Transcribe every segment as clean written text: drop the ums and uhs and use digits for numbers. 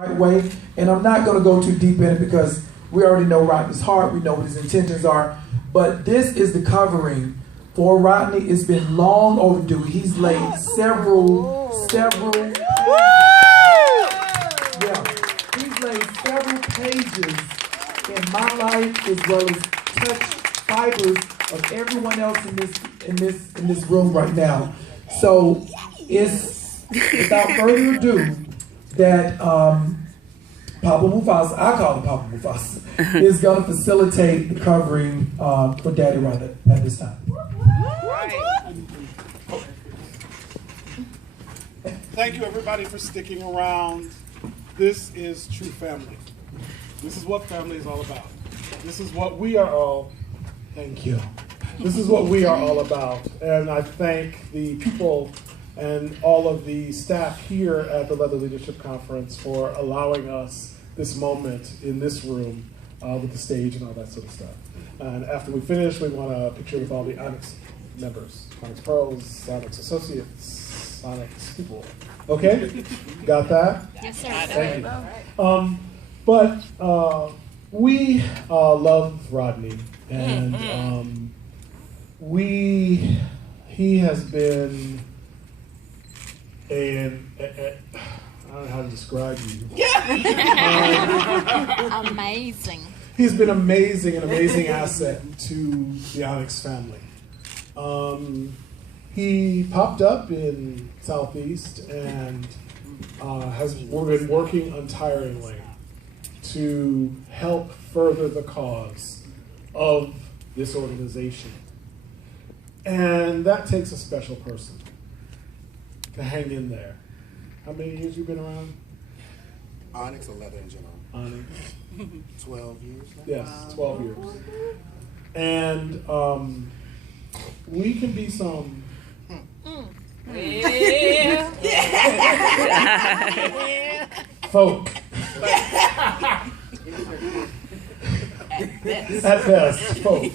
right way. And I'm not going to go too deep in it because we already know Rodney's heart. We know what his intentions are. But this is the covering for Rodney. It's been long overdue. He's laid several. Yeah, he's laid several pages in my life as well as touch fibers of everyone else in this room right now. So it's without further ado that Papa Mufasa, I call him Papa Mufasa, is going to facilitate the covering for Daddy Rodney at this time. Thank you, everybody, for sticking around. This is true family. This is what family is all about. This is what we are all. Thank you. This is what we are all about. And I thank the people and all of the staff here at the Leather Leadership Conference for allowing us this moment in this room with the stage and all that sort of stuff. And after we finish, we want a picture with all the Onyx members, Onyx Pros, Onyx Associates, Onyx people. Okay? Got that? Yes, sir. Thank you. But we love Rodney, and he has been I don't know how to describe you. Amazing. He's been amazing, an amazing asset to the Onyx family. He popped up in Southeast and has been working untiringly to help further the cause of this organization. And that takes a special person to hang in there. How many years you been around? Onyx or Leather in general? Onyx. 12 years now? Yes, 12 years. And we can be some... folk. At best, folk.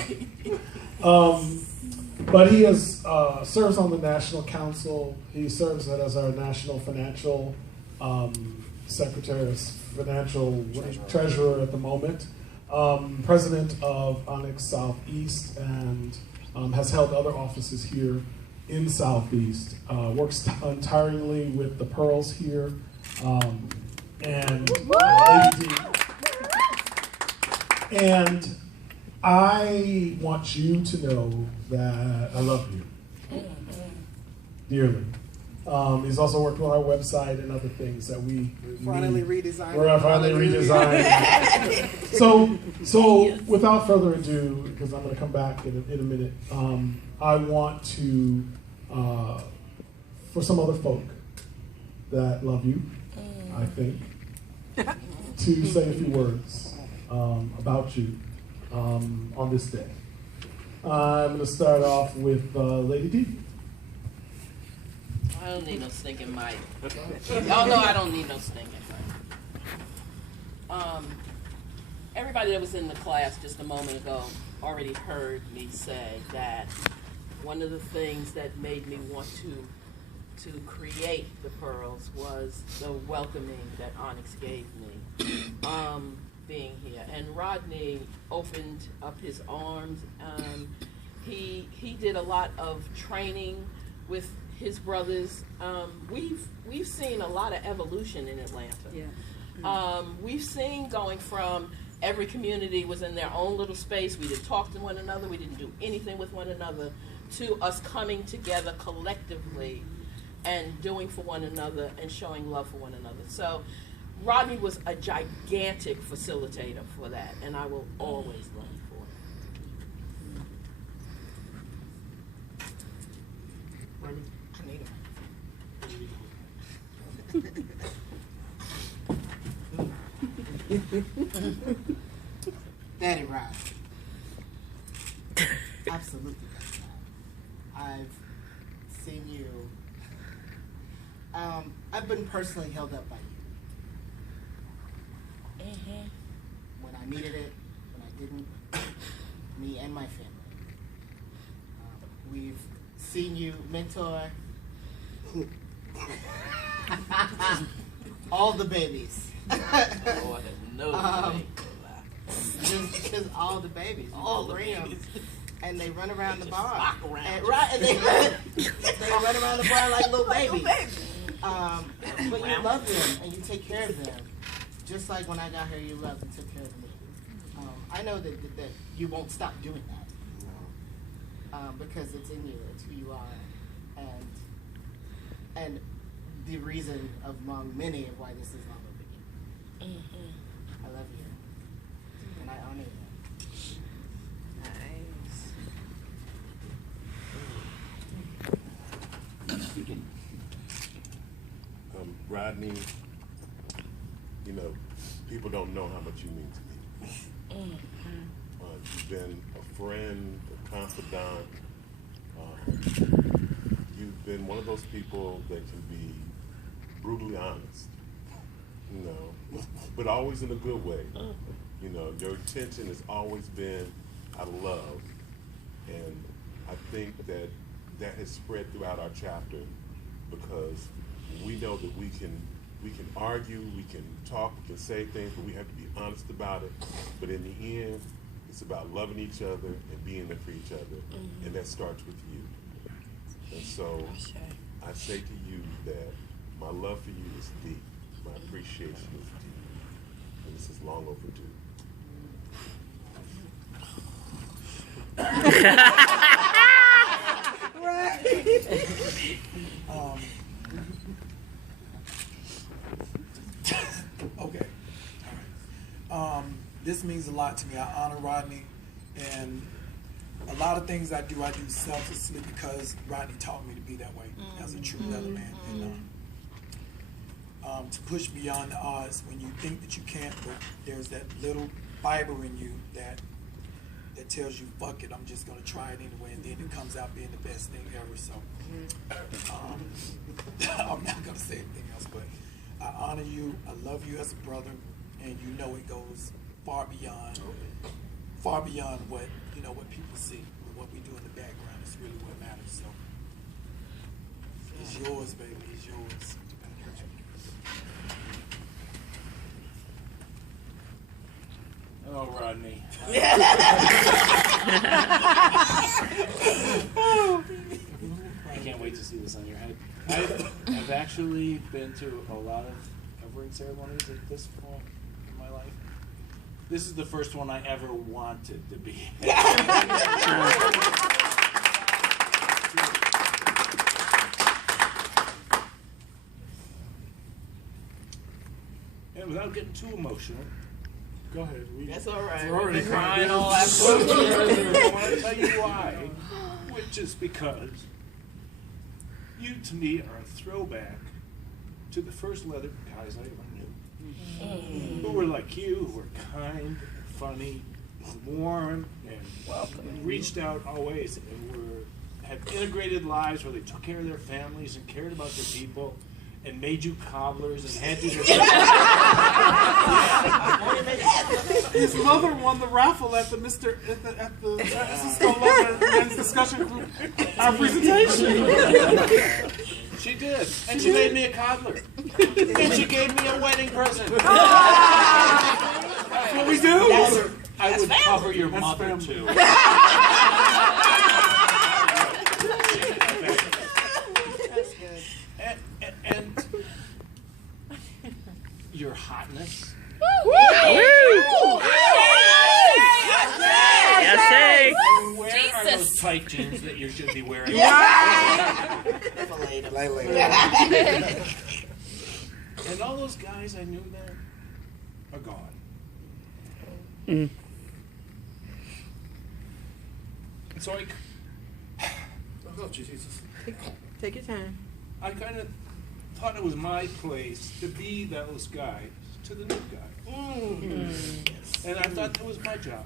But he has serves on the National Council. He serves as our National Financial Secretary, Financial Treasurer at the moment, President of Onyx Southeast, and has held other offices here in Southeast. Works untiringly with the Pearls here, and Lady D. And I want you to know that I love you dearly. He's also worked on our website and other things that we finally redesigned. We're finally redesigned. So without further ado, because I'm going to come back in a minute, I want to, for some other folk that love you, I think, to say a few words about you on this day. I'm going to start off with Lady D. I don't need no stinking mic. Y'all know I don't need no stinking mic. Everybody that was in the class just a moment ago already heard me say that one of the things that made me want to create the Pearls was the welcoming that Onyx gave me being here. And Rodney opened up his arms. He did a lot of training with his brothers. We've seen a lot of evolution in Atlanta. Yeah. We've seen going from every community was in their own little space. We didn't talk to one another. We didn't do anything with one another, to us coming together collectively and doing for one another and showing love for one another. So Rodney was a gigantic facilitator for that, and I will always love him for it. Daddy Rod. Absolutely, Daddy Rod. I've seen you. I've been personally held up by you. When I needed it, when I didn't, me and my family. We've seen you mentor all the babies Lord, no, just all the babies. all the bring 'em. babies. And they run around the Just bar. flock around And, you. right, and they run around the bar like little babies. But you love them and you take care of them. Just like when I got here, you loved and took care of me. I know that you won't stop doing that. Because it's in you, it's who you are. And the reason among many of why this is all over you. I love you. And I honor you. Rodney, you know, people don't know how much you mean to me. You've been a friend, a confidant. You've been one of those people that can be brutally honest, you know, but always in a good way. You know, your intention has always been out of love, and I think that has spread throughout our chapter because we know that we can argue, we can talk, we can say things, but we have to be honest about it. But in the end, it's about loving each other and being there for each other, and that starts with you. And so I say to you that my love for you is deep, my appreciation is deep, and this is long overdue. Okay. All right. This means a lot to me. I honor Rodney, and a lot of things I do selflessly because Rodney taught me to be that way as a true leather man. And to push beyond the odds when you think that you can't, but there's that little fiber in you that tells you, fuck it, I'm just gonna try it anyway, and then it comes out being the best thing ever. So I'm not gonna say anything else, but I honor you, I love you as a brother, and you know it goes far beyond what what people see. What we do in the background is really what matters. So it's yours, baby, it's yours. Oh, Rodney. I can't wait to see this on your head. I've actually been to a lot of covering ceremonies at this point in my life. This is the first one I ever wanted to be. And without getting too emotional, go ahead. That's all right. We're already We've been crying crying. all afternoon. I want to tell you why. Which is because you, to me, are a throwback to the first leather guys I ever knew. Who were like you, who were kind, funny, warm, and reached out always, and had integrated lives where they took care of their families and cared about their people, and made you cobblers and had you. His mother won the raffle at the San Francisco Leather Men's Discussion Group our presentation. She did, and she made me a cobbler, and she gave me a wedding present. That's what we do. I would cover your mother family. too. That's good. And your hotness. Where are those tight jeans that you should be wearing? And all those guys I knew then are gone. And so Take your time. I kind of thought it was my place to be those guys to the new guy. And I thought that was my job.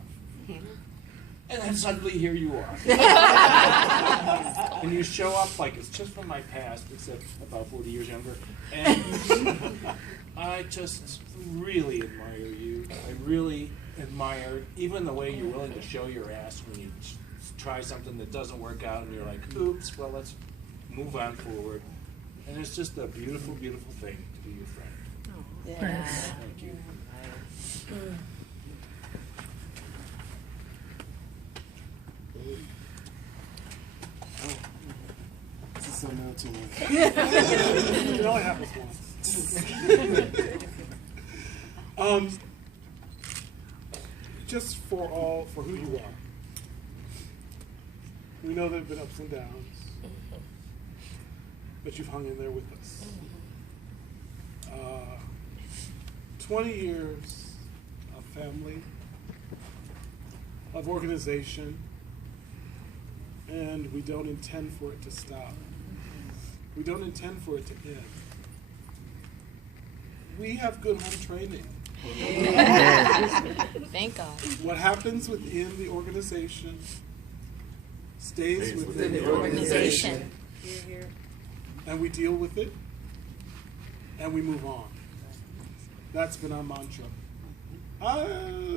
And then suddenly here you are. And you show up like it's just from my past, except about 40 years younger. And I just really admire you. I really admire even the way you're willing to show your ass when you try something that doesn't work out and you're like, oops, well, let's move on forward. And it's just a beautiful, beautiful thing to be your friend. Yes. Thank This is so new to me. It only happens once. Just for who you are. We know there have been ups and downs, but you've hung in there with us. 20 years of family, of organization, and we don't intend for it to stop. We don't intend for it to end. We have good home training. Thank God. What happens within the organization stays within the Organization. and we deal with it, and we move on. That's been our mantra. I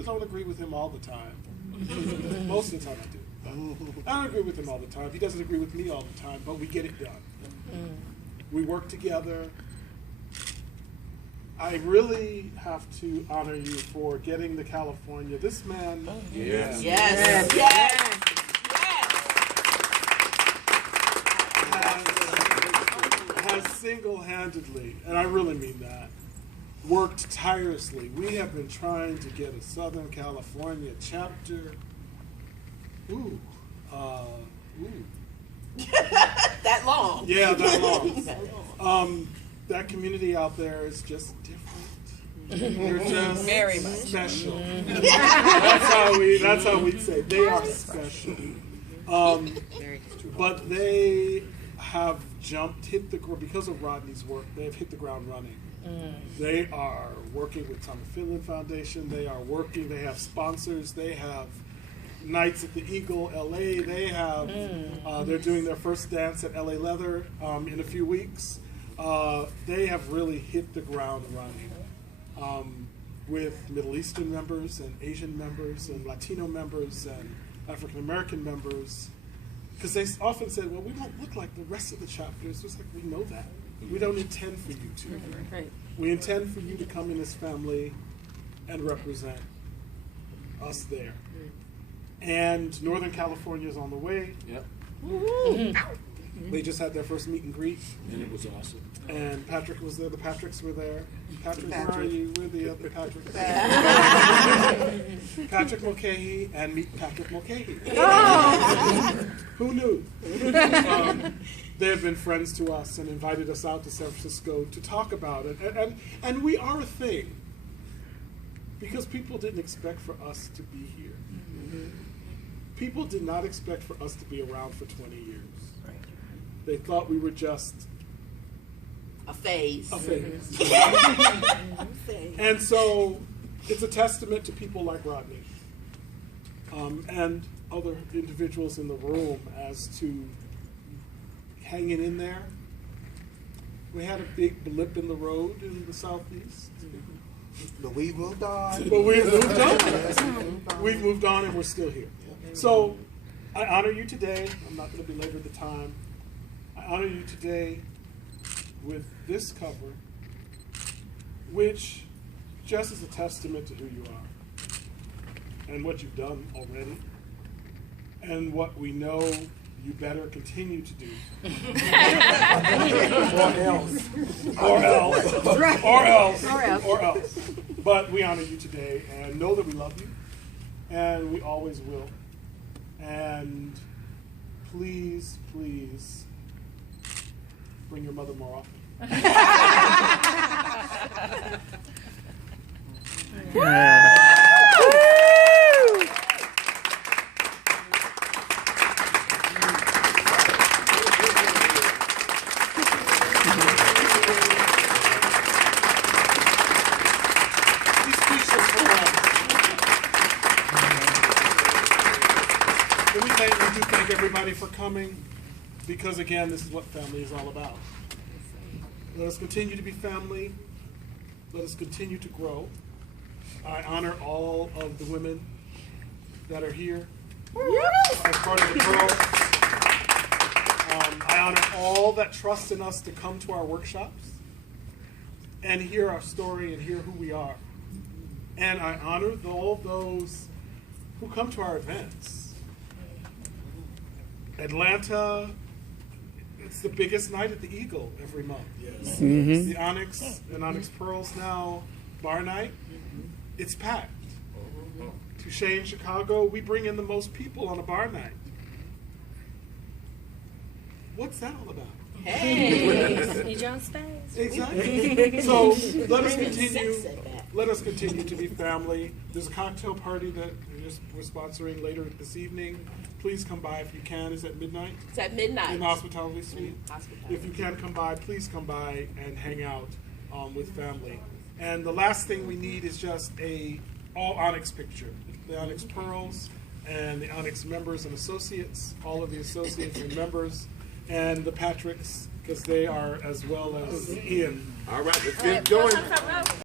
don't agree with him all the time. Most of the time I do. I don't agree with him all the time. He doesn't agree with me all the time, but we get it done. We work together. I really have to honor you for getting to California. This man Yes. Yes. Yes. has single-handedly, and I really mean that, worked tirelessly. We have been trying to get a Southern California chapter. That long. Yeah, that long. That community out there is just different. They're just Very much. special. That's how we'd say they are special. But they have because of Rodney's work. They have hit the ground running. They are working with Tom Finland Foundation. They have sponsors. They have Nights at the Eagle, LA. They have. They're doing their first dance at LA Leather in a few weeks. They have really hit the ground running with Middle Eastern members and Asian members and Latino members and African American members. Because they often said, well, we won't look like the rest of the chapters. It's like, we know that. We don't intend for you to. Right. We intend for you to come in as family and represent us there. And Northern California is on the way. Yep. They just had their first meet and greet. And it was awesome. And Patrick was there. The Patricks were there. Patrick, where are you? We're the other Patrick. Patrick Mulcahy and meet Patrick Mulcahy. Who knew? They have been friends to us and invited us out to San Francisco to talk about it. And we are a thing. Because people didn't expect for us to be here. People did not expect for us to be around for 20 years. They thought we were just A phase. a phase. And so it's a testament to people like Rodney and other individuals in the room as to hanging in there. We had a big blip in the road in the Southeast. But we moved on. But we've moved on. We've moved on and we're still here. So I honor you today. I'm not going to belabor the time. I honor you today with this cover, which just is a testament to who you are and what you've done already and what we know you better continue to do. Or else. But we honor you today and know that we love you and we always will. And please, please bring your mother more often. We do thank everybody for coming because, again, this is what family is all about. Let us continue to be family. Let us continue to grow. I honor all of the women that are here as part of the Pearl. I honor all that trust in us to come to our workshops and hear our story and hear who we are. And I honor all those who come to our events. Atlanta, it's the biggest night at the Eagle every month. Yes. The Onyx and Onyx Pearls now bar night, it's packed. Touche in Chicago, we bring in the most people on a bar night. What's that all about? Hey. Need your own space. Exactly. So let us Bringing continue. sex at that. Let us continue to be family. There's a cocktail party that we're sponsoring later this evening. Please come by if you can. Is at midnight? It's at midnight. In the hospitality suite. Hospitality. If you can come by, please come by and hang out with family. And the last thing we need is just a all Onyx picture. The Onyx Pearls and the Onyx members and associates, all of the associates and members, and the Patricks, because they are as well as Ian. All right, let's get going.